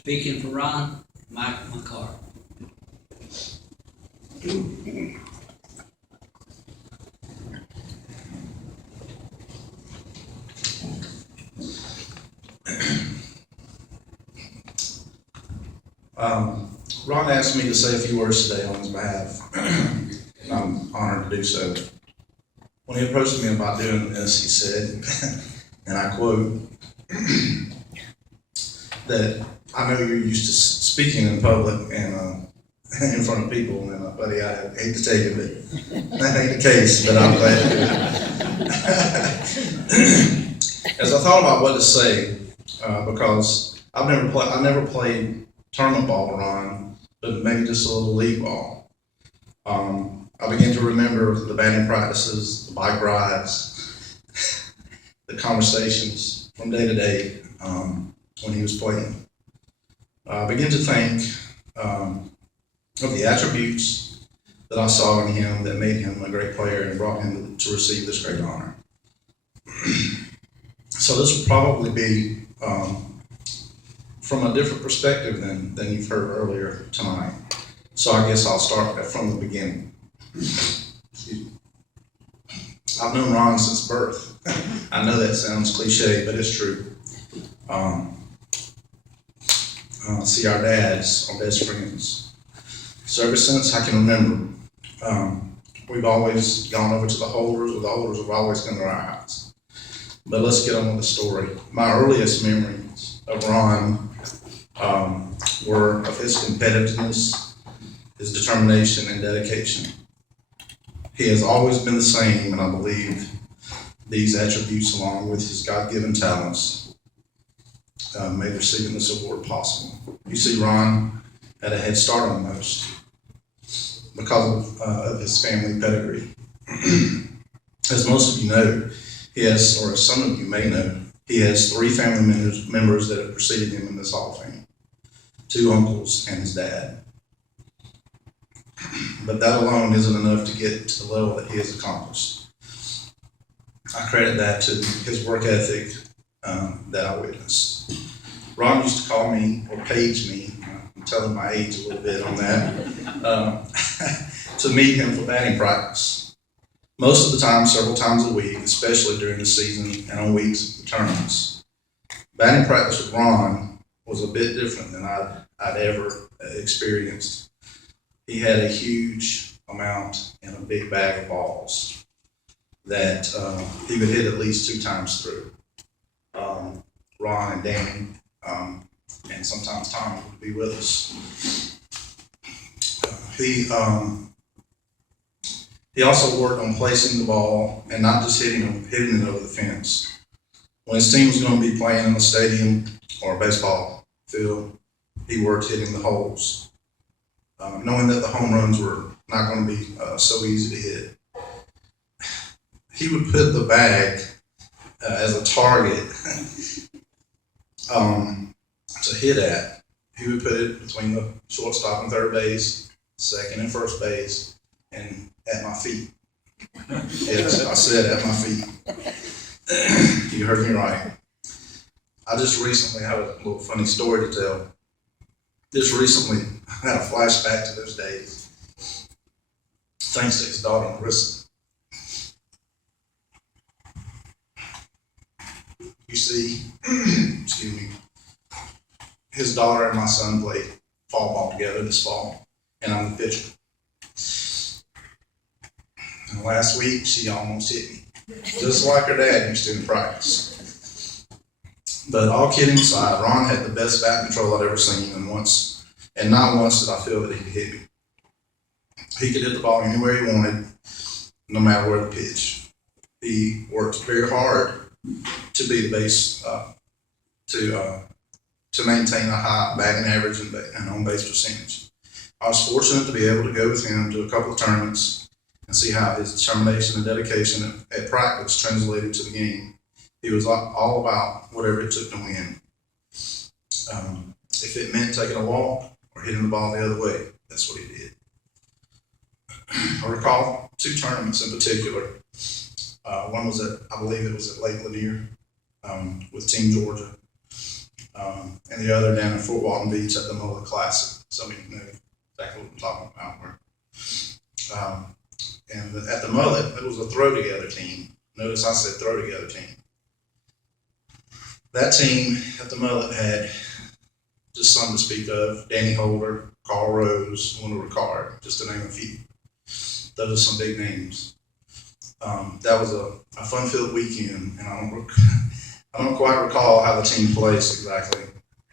Speaking for Ron, Mike McCart. Ron asked me to say a few words today on his behalf, and I'm honored to do so. When he approached me about doing this, he said, and I quote, that I know you're used to speaking in public and in front of people, and buddy, I hate to tell you, but that ain't the case, but I'm glad to do it. As I thought about what to say, because I never played tournament ball, Ron, but maybe just a little league ball. I began to remember the batting practices, the bike rides, the conversations from day to day when he was playing. I began to think of the attributes that I saw in him that made him a great player and brought him to receive this great honor. So this would probably be from a different perspective than you've heard earlier tonight. So I guess I'll start from the beginning. I've known Ron since birth. I know that sounds cliche, but it's true. See, our dads are best friends. So ever since I can remember, we've always gone over to the Holders, or the Holders have always come to our house. But let's get on with the story. My earliest memories of Ron were of his competitiveness, his determination, and dedication. He has always been the same, and I believe these attributes, along with his God-given talents, made receiving this award possible. You see, Ron had a head start on most because of his family pedigree. As most of you know, he has, or as some of you may know, he has 3 family members that have preceded him in this Hall of Fame: 2 uncles and his dad. But that alone isn't enough to get to the level that he has accomplished. I credit that to his work ethic that I witnessed. Ron used to call me, or page me, I'm telling my age a little bit on that, to meet him for batting practice. Most of the time, several times a week, especially during the season and on weeks of tournaments. Batting practice with Ron was a bit different than I'd ever experienced. He had a huge amount in a big bag of balls that he would hit at least 2 times through. Ron and Danny, and sometimes Tommy would be with us. He also worked on placing the ball and not just hitting it over the fence. When his team was going to be playing in a stadium or a baseball field, he worked hitting the holes. Knowing that the home runs were not going to be so easy to hit. He would put the bag as a target to hit at. He would put it between the shortstop and third base, second and first base, and at my feet. Yes, I said at my feet. You heard me right. I just recently have a little funny story to tell. Just recently, I had a flashback to those days, thanks to his daughter, Marissa. You see, excuse me, his daughter and my son played fall ball together this fall, and I'm the pitcher. And last week, she almost hit me, just like her dad used to in practice. But all kidding aside, Ron had the best bat control I'd ever seen, and not once did I feel that he could hit me. He could hit the ball anywhere he wanted, no matter where the pitch. He worked very hard to be the base, to maintain a high batting average and on-base percentage. I was fortunate to be able to go with him to a couple of tournaments and see how his determination and dedication at practice translated to the game. He was all about whatever it took to win. If it meant taking a walk or hitting the ball the other way, that's what he did. I recall 2 tournaments in particular. One was I believe it was at Lake Lanier with Team Georgia. And and the other down in Fort Walton Beach at the Mullet Classic. Some of you know exactly what I'm talking about. At the Mullet, it was a throw together team. Notice I said throw together team. That team at the Mullet had just some to speak of: Danny Holder, Carl Rose, Wendell Ricard, just to name a few. Those are some big names. That was a fun-filled weekend, and I don't quite recall how the team placed exactly,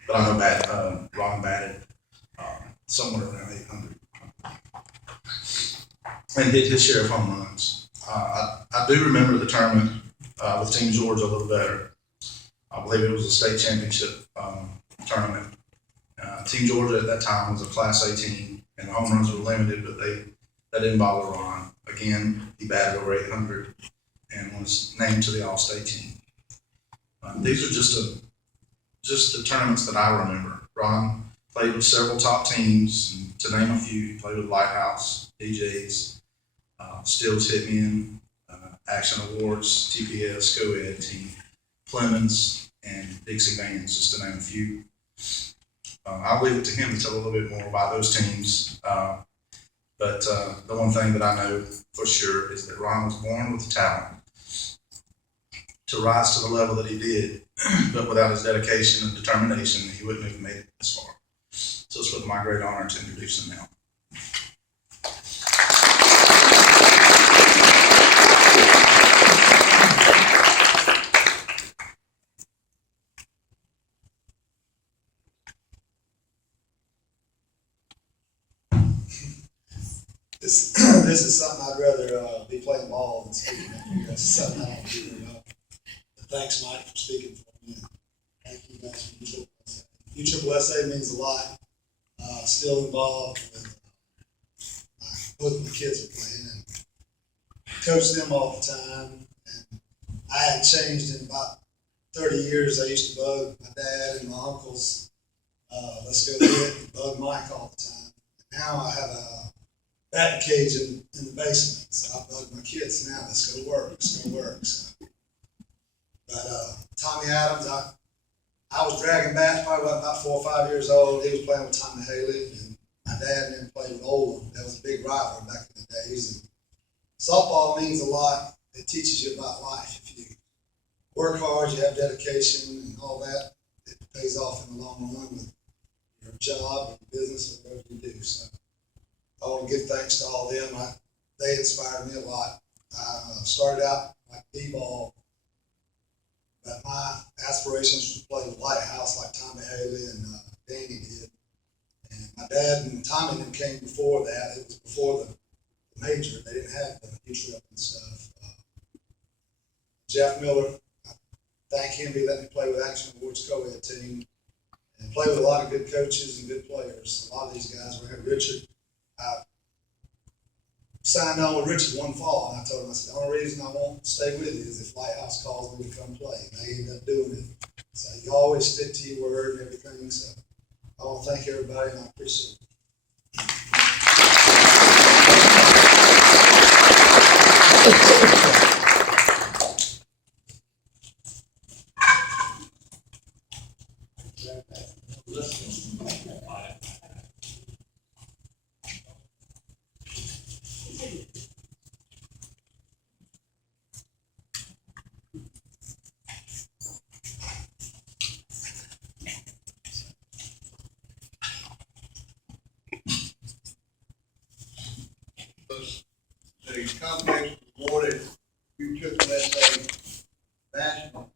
but I know Ron batted somewhere around 800 and hit his share of home runs. I do remember the tournament with Team Georgia a little better. I believe it was a state championship tournament. Team Georgia at that time was a Class A team, and the home runs were limited, but that didn't bother Ron. Again, he batted over 800 and was named to the All-State team. These are just the tournaments that I remember. Ron played with several top teams, and to name a few, he played with Lighthouse, DJs, Stills Hitmen, Action Awards, TPS, Co-Ed team, Clemens, and Dixie Vans, just to name a few. I'll leave it to him to tell a little bit more about those teams. But the one thing that I know for sure is that Ron was born with the talent to rise to the level that he did, but without his dedication and determination, he wouldn't have made it this far. So it's with my great honor to introduce him now. This is something I'd rather be playing ball than speaking up here. That's something I don't do very well. But thanks, Mike, for speaking for me. Thank you guys for USSSA. USSSA means a lot. Still involved with both my kids are playing and coach them all the time. And I hadn't changed in about 30 years. I used to bug my dad and my uncles. Let's go do it, and bug Mike all the time. Now I have a batting cage in the basement, so I bug my kids now. Let's go to work. So. But Tommy Adams, I was dragging bats probably about 4 or 5 years old. He was playing with Tommy Haley, and my dad then played with Oldham. That was a big rival back in the days. And softball means a lot. It teaches you about life. If you work hard, you have dedication and all that, it pays off in the long run with your job, or your business, or whatever you do. So I want to give thanks to all of them. They inspired me a lot. I started out like D-ball, but my aspirations were to play with Lighthouse like Tommy Haley and Danny did. And my dad and Tommy then came before that. It was before the major. They didn't have the youth rep and stuff. Jeff Miller, I thank him. He let me play with Action Awards Co-Ed team and play with a lot of good coaches and good players. A lot of these guys were here. Richard, I signed on with Richard one fall, and I told him, I said, the only reason I won't stay with you is if Lighthouse calls me to come play. And they ended up doing it. So you always stick to your word and everything. So I want to thank everybody, and I appreciate it. The complex awarded USSSA National